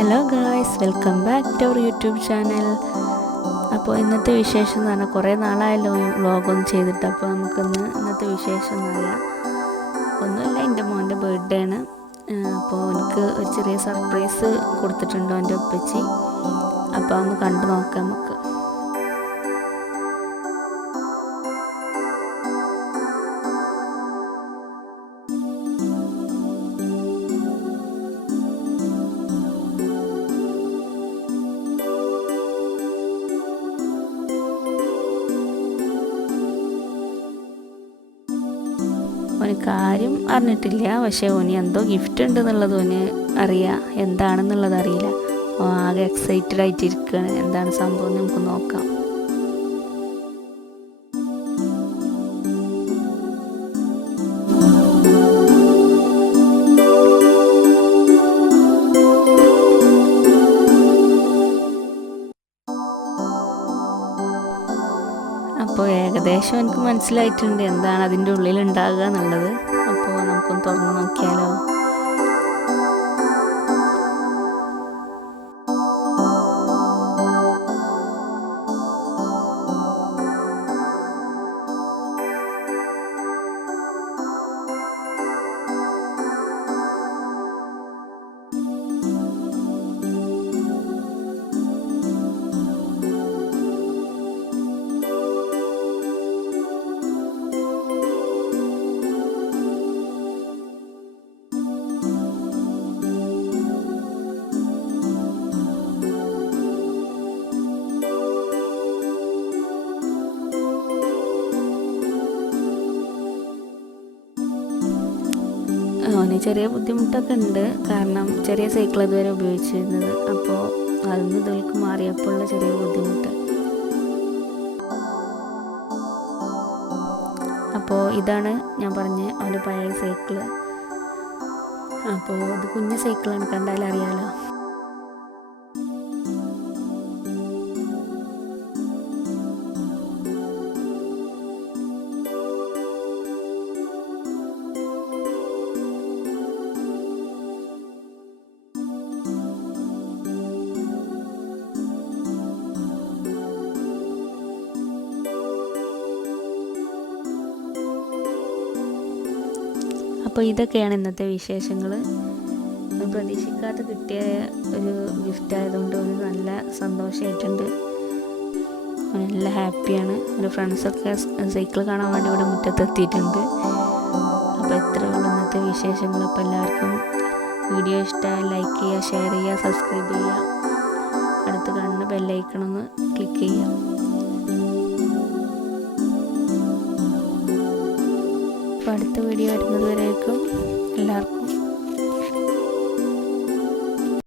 Hello guys, welcome back to our YouTube channel. അപ്പോൾ ഇന്നത്തെ വിശേഷം എന്ന് പറഞ്ഞാൽ കുറേ നാളായല്ലോ ഈ വ്ളോഗൊന്നും ചെയ്തിട്ട്. അപ്പോൾ നമുക്കൊന്ന് ഇന്നത്തെ വിശേഷം എന്ന് പറയാം. ഒന്നുമില്ല, എൻ്റെ മോൻ്റെ ബർത്ത്ഡേ ആണ്. അപ്പോൾ എനിക്ക് ഒരു ചെറിയ സർപ്രൈസ് കൊടുത്തിട്ടുണ്ടോ എൻ്റെ ഉപ്പച്ചി. അപ്പോൾ ഒന്ന് കണ്ടു നോക്കാം നമുക്ക്. ഓന് കാര്യം അറിഞ്ഞിട്ടില്ല, പക്ഷേ ഓന് എന്തോ ഗിഫ്റ്റ് ഉണ്ട് എന്നുള്ളത് ഓന് അറിയാം. എന്താണെന്നുള്ളത് അറിയില്ല. ആകെ എക്സൈറ്റഡ് ആയിട്ടിരിക്കുകയാണ്. എന്താണ് സംഭവം നമുക്ക് നോക്കാം. അപ്പോൾ ഏകദേശം എനിക്ക് മനസ്സിലായിട്ടുണ്ട് എന്താണ് അതിൻ്റെ ഉള്ളിൽ ഉണ്ടാകുക എന്നുള്ളത്. അപ്പോൾ നമുക്കൊന്ന് തുറന്ന് നോക്കിയാലോ. അവന് ചെറിയ ബുദ്ധിമുട്ടൊക്കെ ഉണ്ട്, കാരണം ചെറിയ സൈക്കിൾ ഇതുവരെ ഉപയോഗിച്ചിരുന്നത്. അപ്പോൾ അതൊന്ന് ഇതിലേക്ക് മാറിയപ്പോൾ ഉള്ള ചെറിയ ബുദ്ധിമുട്ട്. അപ്പോൾ ഇതാണ് ഞാൻ പറഞ്ഞ അവൻ്റെ പഴയ സൈക്കിള്. അപ്പോൾ ഇത് കുഞ്ഞു സൈക്കിളാണ്, കണ്ടാൽ അറിയാലോ. അപ്പോൾ ഇതൊക്കെയാണ് ഇന്നത്തെ വിശേഷങ്ങൾ. പ്രതീക്ഷിക്കാതെ കിട്ടിയ ഒരു ഗിഫ്റ്റ് ആയതുകൊണ്ട് അവന് നല്ല സന്തോഷമായിട്ടുണ്ട്. നല്ല ഹാപ്പിയാണ്. ഒരു ഫ്രണ്ട്സൊക്കെ സൈക്കിൾ കാണാൻ വേണ്ടി ഇവിടെ മുറ്റത്തെത്തിയിട്ടുണ്ട്. അപ്പോൾ ഇത്രയേ ഉള്ളൂ ഇന്നത്തെ വിശേഷങ്ങൾ. അപ്പോൾ എല്ലാവർക്കും വീഡിയോ ഇഷ്ടമായി ലൈക്ക് ചെയ്യുക, ഷെയർ ചെയ്യുക, സബ്സ്ക്രൈബ് ചെയ്യുക. അടുത്ത് കാണുന്ന ബെല്ലൈക്കണൊന്ന് ക്ലിക്ക് ചെയ്യുക. അപ്പോൾ അടുത്ത വീഡിയോ വരുന്നത് വരേക്കും